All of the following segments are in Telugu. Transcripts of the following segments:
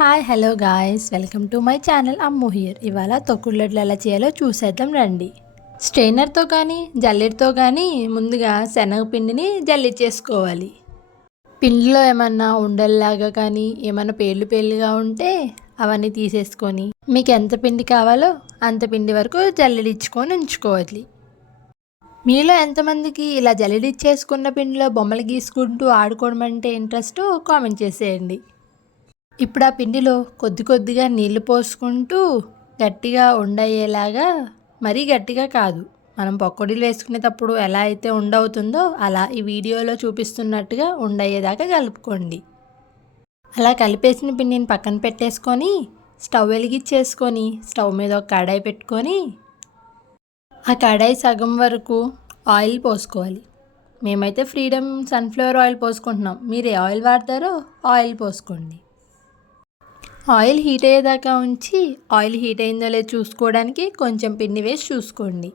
Hi hello guys, welcome to my channel Ammu here. ఇవాళ తొక్కుడు లడ్లు ఎలా చేయాలో చూసేద్దాం రండి. స్ట్రైనర్తో కానీ జల్లెడతో కానీ ముందుగా శనగపిండిని జల్లించేసుకోవాలి. పిండిలో ఏమన్నా ఉండల్లాగా కానీ ఏమన్నా పేర్లుగా ఉంటే అవన్నీ తీసేసుకొని మీకు ఎంత పిండి కావాలో అంత పిండి వరకు జల్లెడించుకొని ఉంచుకోవాలి. మీలో ఎంతమందికి ఇలా జల్లెడిచ్చేసుకున్న పిండిలో బొమ్మలు గీసుకుంటూ ఆడుకోవడం అంటే ఇంట్రెస్ట్ కామెంట్ చేసేయండి. ఇప్పుడు ఆ పిండిలో కొద్దిగా నీళ్లు పోసుకుంటూ గట్టిగా ఉండయ్యేలాగా, మరీ గట్టిగా కాదు, మనం పకోడీలు వేసుకునేటప్పుడు ఎలా అయితే ఉండవుతుందో అలా ఈ వీడియోలో చూపిస్తున్నట్టుగా ఉండయ్యేదాకా కలుపుకోండి. అలా కలిపేసిన పిండిని పక్కన పెట్టేసుకొని స్టవ్ వెలిగించేసుకొని స్టవ్ మీద ఒక కడాయి పెట్టుకొని ఆ కడాయి సగం వరకు ఆయిల్ పోసుకోవాలి. మేమైతే ఫ్రీడమ్ సన్ఫ్లవర్ ఆయిల్ పోసుకుంటున్నాం. మీరు ఏ ఆయిల్ వాడతారో ఆయిల్ పోసుకోండి. ఆయిల్ హీట్ అయ్యేదాకా ఉంచి ఆయిల్ హీట్ అయిందో లేదో చూసుకోవడానికి కొంచెం పిండి వేసి చూసుకోండి.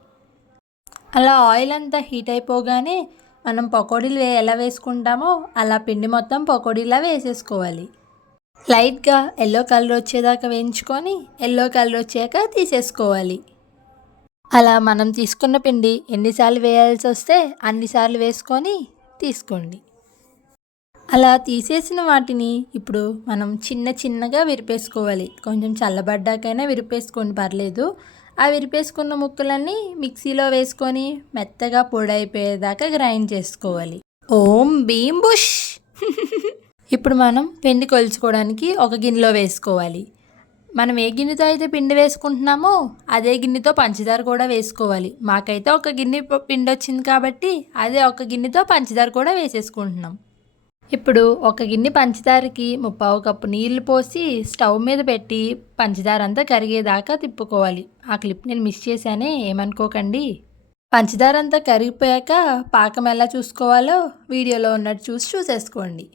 అలా ఆయిల్ అంతా హీట్ అయిపోగానే మనం పకోడీలు ఎలా వేసుకుంటామో అలా పిండి మొత్తం పకోడీలా వేసేసుకోవాలి. లైట్గా ఎల్లో కలర్ వచ్చేదాకా వేయించుకొని ఎల్లో కలర్ వచ్చాక తీసేసుకోవాలి. అలా మనం తీసుకున్న పిండి ఎన్నిసార్లు వేయాల్సి వస్తే అన్నిసార్లు వేసుకొని తీసుకోండి. అలా తీసేసిన వాటిని ఇప్పుడు మనం చిన్నగా విరిపేసుకోవాలి. కొంచెం చల్లబడ్డాకైనా విరిపేసుకోండి, పర్లేదు. ఆ విరిపేసుకున్న ముక్కలన్నీ మిక్సీలో వేసుకొని మెత్తగా పొడి అయిపోయేదాకా గ్రైండ్ చేసుకోవాలి. ఓం భీం బుష్. ఇప్పుడు మనం పిండి కొలుచుకోవడానికి ఒక గిన్నెలో వేసుకోవాలి. మనం ఏ గిన్నెతో అయితే పిండి వేసుకుంటున్నామో అదే గిన్నెతో పంచదార కూడా వేసుకోవాలి. మాకైతే ఒక గిన్నె పిండి వచ్చింది కాబట్టి అదే ఒక గిన్నెతో పంచదార కూడా వేసేసుకుంటున్నాం. ఇప్పుడు ఒక గిన్నె పంచదారకి 3/4 కప్పు నీళ్లు పోసి స్టవ్ మీద పెట్టి పంచదార అంతా కరిగేదాకా తిప్పుకోవాలి. ఆ క్లిప్ నేను మిస్ చేశానే, ఏమనుకోకండి. పంచదార అంతా కరిగిపోయాక పాకం ఎలా చూసుకోవాలో వీడియోలో ఉన్నట్టు చూసేసుకోండి.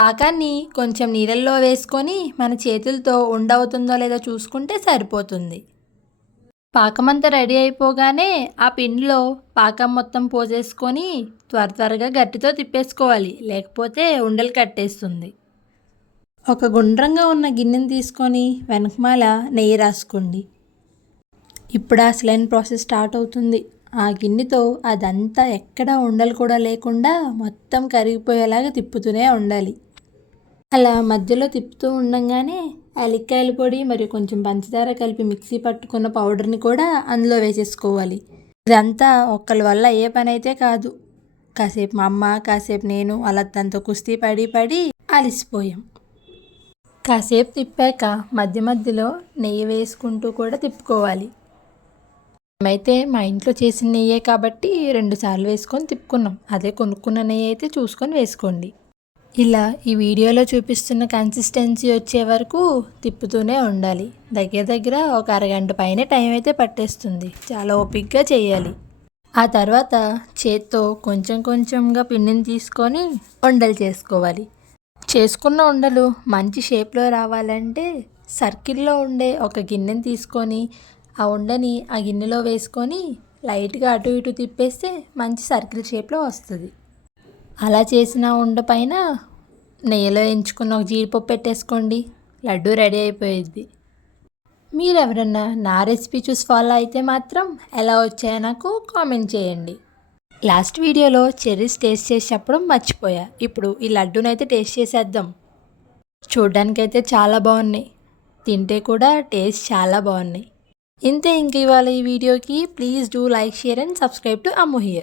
పాకాన్ని కొంచెం నీళ్ళల్లో వేసుకొని మన చేతులతో ఉండవుతుందో లేదో చూసుకుంటే సరిపోతుంది. పాకమంతా రెడీ అయిపోగానే ఆ పిండిలో పాకం మొత్తం పోసేసుకొని త్వరగా గట్టితో తిప్పేసుకోవాలి, లేకపోతే ఉండలు కట్టేస్తుంది. ఒక గుండ్రంగా ఉన్న గిన్నెని తీసుకొని వెనకమాల నెయ్యి రాసుకోండి. ఇప్పుడు అసలైన ప్రాసెస్ స్టార్ట్ అవుతుంది. ఆ గిన్నెతో అదంతా ఎక్కడ ఉండలు కూడా లేకుండా మొత్తం కరిగిపోయేలాగా తిప్పుతూనే ఉండాలి. అలా మధ్యలో తిప్పుతూ ఉండగానే యాలక్కాయల పొడి మరియు కొంచెం పంచదార కలిపి మిక్సీ పట్టుకున్న పౌడర్ని కూడా అందులో వేసేసుకోవాలి. ఇదంతా ఒక్కరి వల్ల అయ్యే పని అయితే కాదు. కాసేపు మా అమ్మ, కాసేపు నేను అలా దాంతో కుస్తీ పడి అలసిపోయాం. కాసేపు తిప్పాక మధ్యలో నెయ్యి వేసుకుంటూ కూడా తిప్పుకోవాలి. మేమైతే మా ఇంట్లో చేసిన నెయ్యే కాబట్టి 2 సార్లు వేసుకొని తిప్పుకున్నాం. అదే కొనుక్కున్న నెయ్యి అయితే చూసుకొని వేసుకోండి. ఇలా ఈ వీడియోలో చూపిస్తున్న కన్సిస్టెన్సీ వచ్చే వరకు తిప్పుతూనే ఉండాలి. దగ్గర ఒక అరగంట పైన టైం అయితే పట్టేస్తుంది. చాలా ఓపికగా చేయాలి. ఆ తర్వాత చేత్తో కొంచెంగా పిండిని తీసుకొని ఉండలు చేసుకోవాలి. చేసుకున్న ఉండలు మంచి షేప్లో రావాలంటే సర్కిల్లో ఉండే ఒక గిన్నెని తీసుకొని ఆ ఉండని ఆ గిన్నెలో వేసుకొని లైట్గా అటు ఇటు తిప్పేస్తే మంచి సర్కిల్ షేప్లో వస్తుంది. అలా చేసిన ఉండ పైన నెయ్యిలో ఎంచుకున్న ఒక జీడిపప్పు పెట్టేసుకోండి. లడ్డు రెడీ అయిపోయింది. మీరు ఎవరన్నా నా రెసిపీ చూసి ఫాలో అయితే మాత్రం ఎలా వచ్చాయో నాకు కామెంట్ చేయండి. లాస్ట్ వీడియోలో చెర్రీస్ టేస్ట్ చేసి చెప్పడం మర్చిపోయా. ఇప్పుడు ఈ లడ్డూనైతే టేస్ట్ చేసేద్దాం. చూడ్డానికైతే చాలా బాగున్నాయి, తింటే కూడా టేస్ట్ చాలా బాగున్నాయి. ఇంతే ఇంక ఇవాళ ఈ వీడియోకి. Please do like, share and subscribe to Ammu here.